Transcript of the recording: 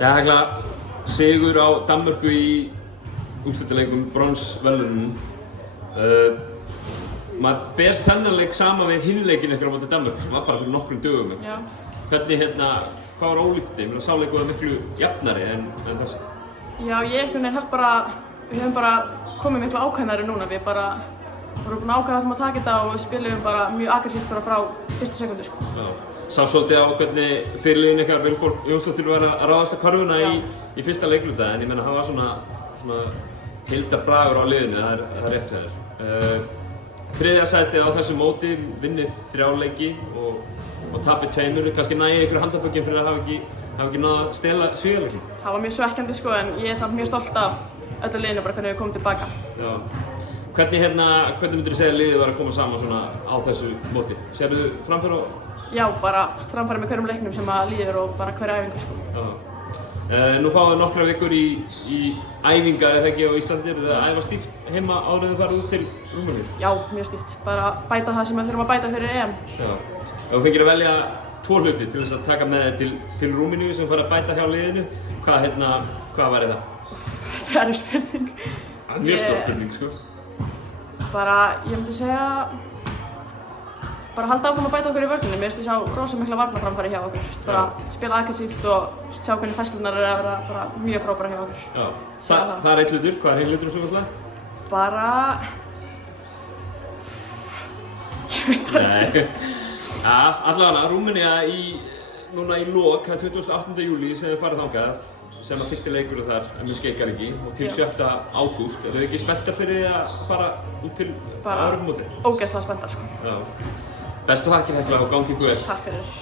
Hekla, sigur á Danmörku í úrslitaleikum bronsverðlaununum. Maður ber þennan leik saman við hinn leikinn ykkar á móti Danmörku sem var bara fyrir nokkrum dögum. Já. Hvernig hvað var ólíkt þeim? Sá leikur var miklu jafnari en þessi. Já, ég einhvern veginn held bara, við höfum bara komið miklu ákveðnari núna. Við bara vorum búin að ákveða að við taka þetta og við spilum bara mjög aggressíft bara frá fyrstu sekundu, sko. Já. Sá svolítið á hvernig fyrirliðinn ykkar Vilborg Jónsdóttir var að ráðast á körfuna í fyrsta leikluta, en ég meina það var svona heildarbragur á liðinu, það er rétt fyrir þér. Þriðja sæti á þessu móti, vinnið 3 leiki og tapið 2, kannski nægir ykkur handarbökin fyrir að hafa ekki náð að stela svíðarleiknum. Það var mjög svekkjandi, sko, en ég er samt mjög stolt af öllu liðinu, bara hvernig við komum tilbaka. Já. Hvernig myndir þú segja að liðið var að koma saman svona á þessu móti? Sérðu framför á? Já, bara framfæri með hverjum leiknum sem að líður og bara hverja æfingu, sko. Já. Nú fáðu nokkra vikur í æfingar eða ekki á Íslandi, eru þið að æfa stíft heima áður en þið farið út til Rúmeníu? Já, mjög stíft. Bara bæta það sem við þurfum að bæta fyrir EM. Já. Ef þú fengir að velja 2 hluti til þess að taka með þig til Rúmeníu sem fara að bæta hjá liðinu, hvað væri það? Þetta er spurning. Mjög stór spurning, sko. Bara, ég myndi segja, bara halda áfram að bæta okkur í vörninni. Mér finnst ég sjá rosa mikla varnarframfæri hjá okkur. Bara spila aggressíft og sjá hvernig fæslunar eru að vera bara mjög frábærar hjá okkur. Já. Það er einn hlutur. Hvað er hinn hlutur svo alltaf? Bara... ég veit það ekki. Ja, allavega, Rúmenía núna í lok, það er 28. júlí sem við farið þangað, sem að fyrsti leikur þar er mjög Skeikariki og til 7. ágúst. Eru þið ekki spenntar fyrir því að fara út til Evrópumóti? Bara ógeðslega spenntar, sko. Já. Bestu þakkir Hekla og gangi ykkur vel. Takk fyrir.